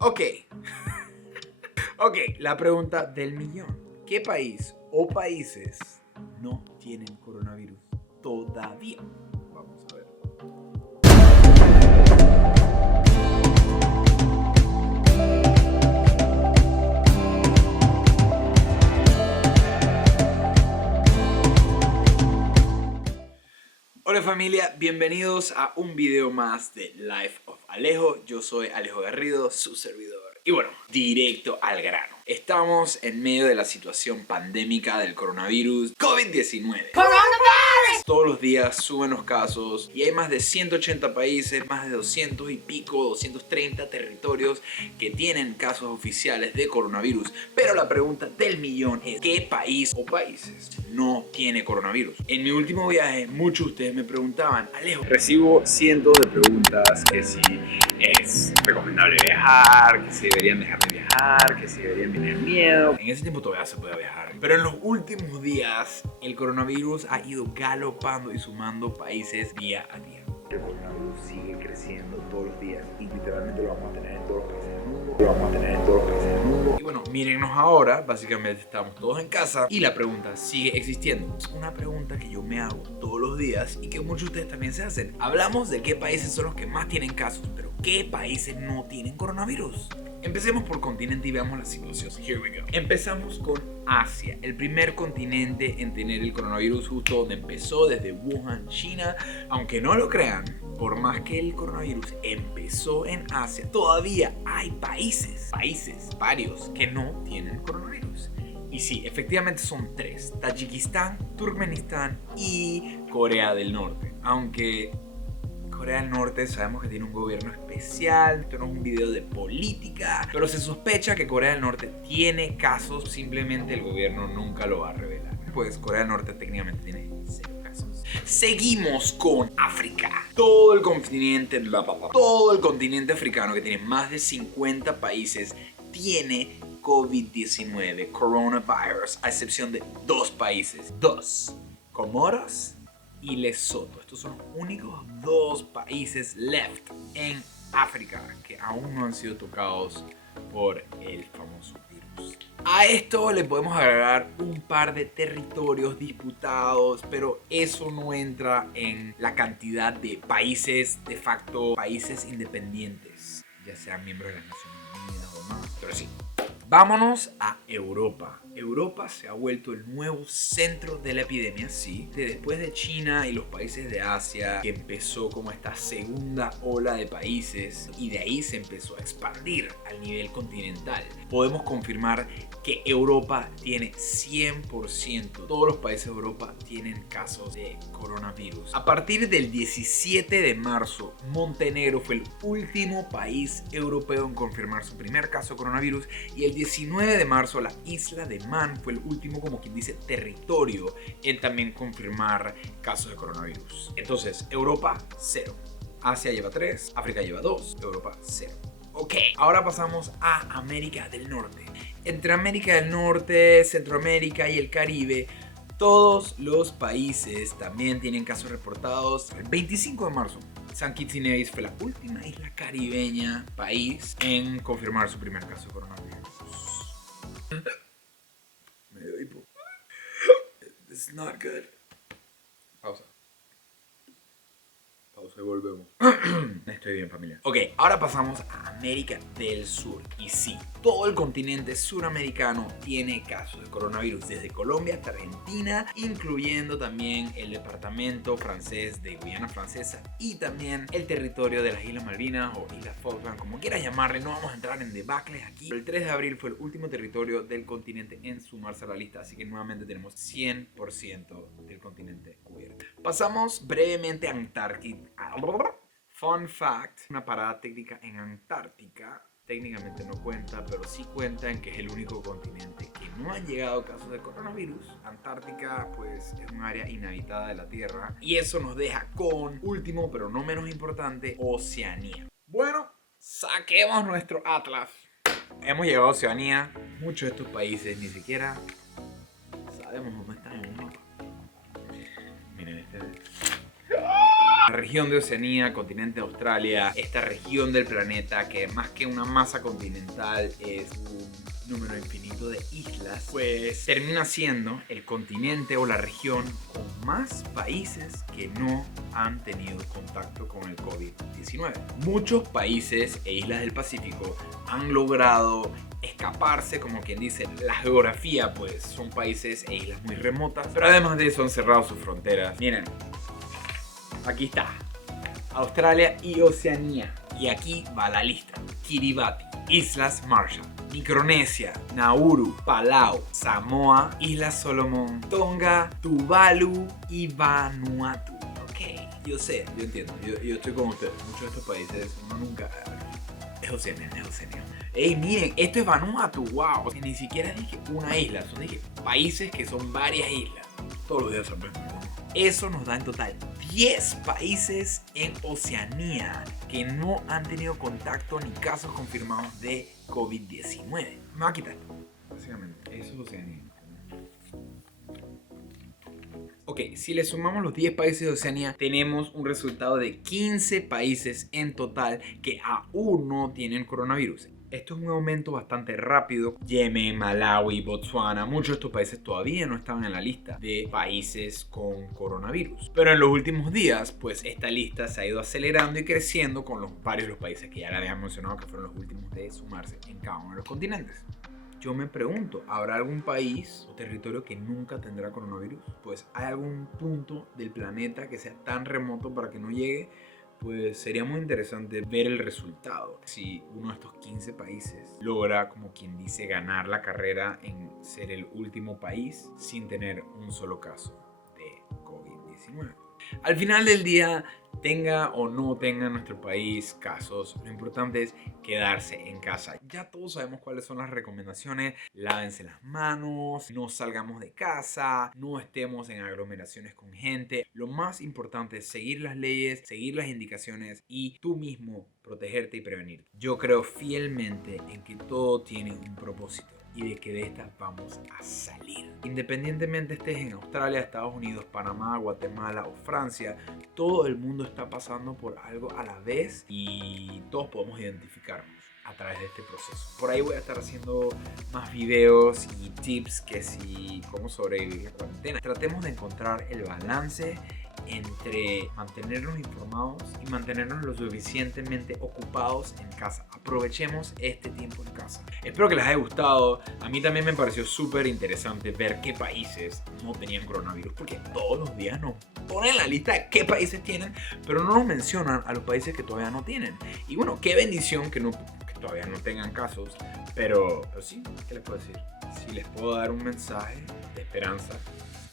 Ok. Ok, la pregunta del millón. ¿Qué país o países no tienen coronavirus todavía? Vamos a ver. Hola familia, bienvenidos a un video más de Life of Alejo. Yo soy Alejo Garrido, su servidor. Y bueno, directo al grano. Estamos en medio de la situación pandémica del coronavirus COVID-19. Todos los días suben los casos y hay más de 180 países, más de 200 y pico, 230 territorios que tienen casos oficiales de coronavirus. Pero la pregunta del millón es: ¿qué país o países no tiene coronavirus? En mi último viaje, muchos de ustedes me preguntaban: Alejo, recibo cientos de preguntas que si es recomendable viajar, que si deberían dejar de viajar, que si deberían tener miedo. En ese tiempo todavía se podía viajar, pero en los últimos días el coronavirus ha ido galopando y sumando países día a día. El coronavirus sigue creciendo todos los días y literalmente lo vamos a tener en todos los países del mundo. Y bueno, mírennos ahora, básicamente estamos todos en casa y la pregunta sigue existiendo. Es una pregunta que yo me hago todos los días y que muchos de ustedes también se hacen. Hablamos de qué países son los que más tienen casos, pero ¿qué países no tienen coronavirus? Empecemos por continente y veamos la situación. Here we go. Empezamos con Asia, el primer continente en tener el coronavirus, justo donde empezó, desde Wuhan, China. Aunque no lo crean, por más que el coronavirus empezó en Asia, todavía hay varios, que no tienen coronavirus. Y sí, efectivamente son tres: Tayikistán, Turkmenistán y Corea del Norte. Aunque Corea del Norte sabemos que tiene un gobierno especial, esto no es un video de política, pero se sospecha que Corea del Norte tiene casos, simplemente el gobierno nunca lo va a revelar. Pues Corea del Norte técnicamente tiene 0 casos. Seguimos con África. Todo el continente africano, que tiene más de 50 países, tiene COVID-19, coronavirus, a excepción de 2 países. Comoras y Lesoto. Estos son los únicos 2 países left en África que aún no han sido tocados por el famoso virus. A esto le podemos agregar un par de territorios disputados, pero eso no entra en la cantidad de países de facto, países independientes, ya sean miembros de las Naciones Unidas o más. Pero sí, vámonos a Europa. Europa se ha vuelto el nuevo centro de la epidemia, sí. Después de China y los países de Asia, que empezó como esta segunda ola de países, y de ahí se empezó a expandir al nivel continental. Podemos confirmar que Europa tiene 100%, todos los países de Europa tienen casos de coronavirus. A partir del 17 de marzo, Montenegro fue el último país europeo en confirmar su primer caso de coronavirus, y el 19 de marzo la isla de Man fue el último, como quien dice, territorio en también confirmar casos de coronavirus. Entonces, Europa 0, Asia lleva 3, África lleva 2, Europa 0. Ok, ahora pasamos a América del Norte. Entre América del Norte, Centroamérica y el Caribe, todos los países también tienen casos reportados. El 25 de marzo, San Kitts y Nevis fue la última isla caribeña país en confirmar su primer caso de coronavirus. Me dio hipo. This is not good. Pausa y volvemos. Estoy bien, familia. Ok, ahora pasamos a América del Sur. Y sí, todo el continente suramericano tiene casos de coronavirus, desde Colombia hasta Argentina, incluyendo también el departamento francés de Guyana Francesa y también el territorio de las Islas Malvinas o Islas Falkland, como quieras llamarle. No vamos a entrar en debacles aquí. El 3 de abril fue el último territorio del continente en sumarse a la lista, así que nuevamente tenemos 100% del continente cubierto. Pasamos brevemente a Antártida. Fun fact: una parada técnica en Antártica técnicamente no cuenta, pero sí cuenta en que es el único continente que no han llegado casos de coronavirus. Antártica pues es un área inhabitada de la Tierra, y eso nos deja con, último pero no menos importante, Oceanía. Bueno, saquemos nuestro atlas. Hemos llegado a Oceanía. Muchos de estos países ni siquiera sabemos dónde están en el mapa. Miren este. La región de Oceanía, continente de Australia, esta región del planeta que más que una masa continental es un número infinito de islas, pues termina siendo el continente o la región con más países que no han tenido contacto con el COVID-19. Muchos países e islas del Pacífico han logrado escaparse, como quien dice, la geografía, pues son países e islas muy remotas, pero además de eso han cerrado sus fronteras. Miren, aquí está Australia y Oceanía, y aquí va la lista: Kiribati, Islas Marshall, Micronesia, Nauru, Palau, Samoa, Islas Solomon, Tonga, Tuvalu y Vanuatu. Ok, yo sé, yo entiendo, yo estoy con ustedes. Muchos de estos países uno nunca... Es Oceanía, es Oceanía. Ey, miren, esto es Vanuatu, wow. Porque ni siquiera dije una isla, son dije países que son varias islas. Todos los días aprendo. Eso nos da en total 10 países en Oceanía que no han tenido contacto ni casos confirmados de COVID-19. Me va a quitar esto, básicamente. Eso es Oceanía. Ok, si le sumamos los 10 países de Oceanía, tenemos un resultado de 15 países en total que aún no tienen coronavirus. Esto es un aumento bastante rápido. Yemen, Malawi, Botswana, muchos de estos países todavía no estaban en la lista de países con coronavirus. Pero en los últimos días, pues esta lista se ha ido acelerando y creciendo con varios de los países que ya le habían mencionado que fueron los últimos de sumarse en cada uno de los continentes. Yo me pregunto, ¿habrá algún país o territorio que nunca tendrá coronavirus? Pues ¿hay algún punto del planeta que sea tan remoto para que no llegue? Pues sería muy interesante ver el resultado. Si uno de estos 15 países logra, como quien dice, ganar la carrera en ser el último país sin tener un solo caso de COVID-19. Al final del día, tenga o no tenga nuestro país casos, lo importante es quedarse en casa. Ya todos sabemos cuáles son las recomendaciones: lávense las manos, no salgamos de casa, no estemos en aglomeraciones con gente. Lo más importante es seguir las leyes, seguir las indicaciones y tú mismo protegerte y prevenirte. Yo creo fielmente en que todo tiene un propósito y de que de estas vamos a salir. Independientemente estés en Australia, Estados Unidos, Panamá, Guatemala o Francia, todo el mundo está pasando por algo a la vez y todos podemos identificarnos a través de este proceso. Por ahí voy a estar haciendo más videos y tips que si cómo sobrevivir la cuarentena. Tratemos de encontrar el balance entre mantenernos informados y mantenernos lo suficientemente ocupados en casa. Aprovechemos este tiempo en casa. Espero que les haya gustado. A mí también me pareció súper interesante ver qué países no tenían coronavirus, porque todos los días nos ponen la lista de qué países tienen, pero no nos mencionan a los países que todavía no tienen. Y bueno, qué bendición que todavía no tengan casos, pero sí, ¿qué les puedo decir? Si les puedo dar un mensaje de esperanza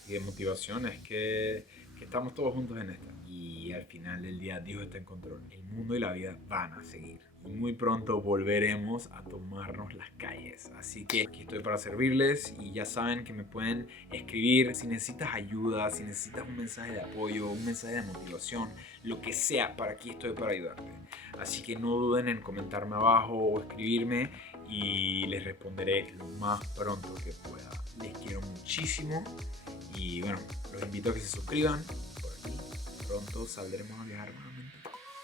y de motivación es que estamos todos juntos en esta. Y al final del día Dios está en control. El mundo y la vida van a seguir. Y muy pronto volveremos a tomarnos las calles. Así que aquí estoy para servirles y ya saben que me pueden escribir si necesitas ayuda, si necesitas un mensaje de apoyo, un mensaje de motivación, lo que sea, para aquí estoy para ayudarte. Así que no duden en comentarme abajo o escribirme y les responderé lo más pronto que pueda. Les quiero muchísimo y bueno, los invito a que se suscriban por aquí. Pronto saldremos a viajar nuevamente.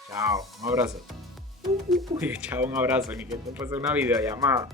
Chao, un abrazo. Chao, un abrazo, ni que esto fuese una videollamada.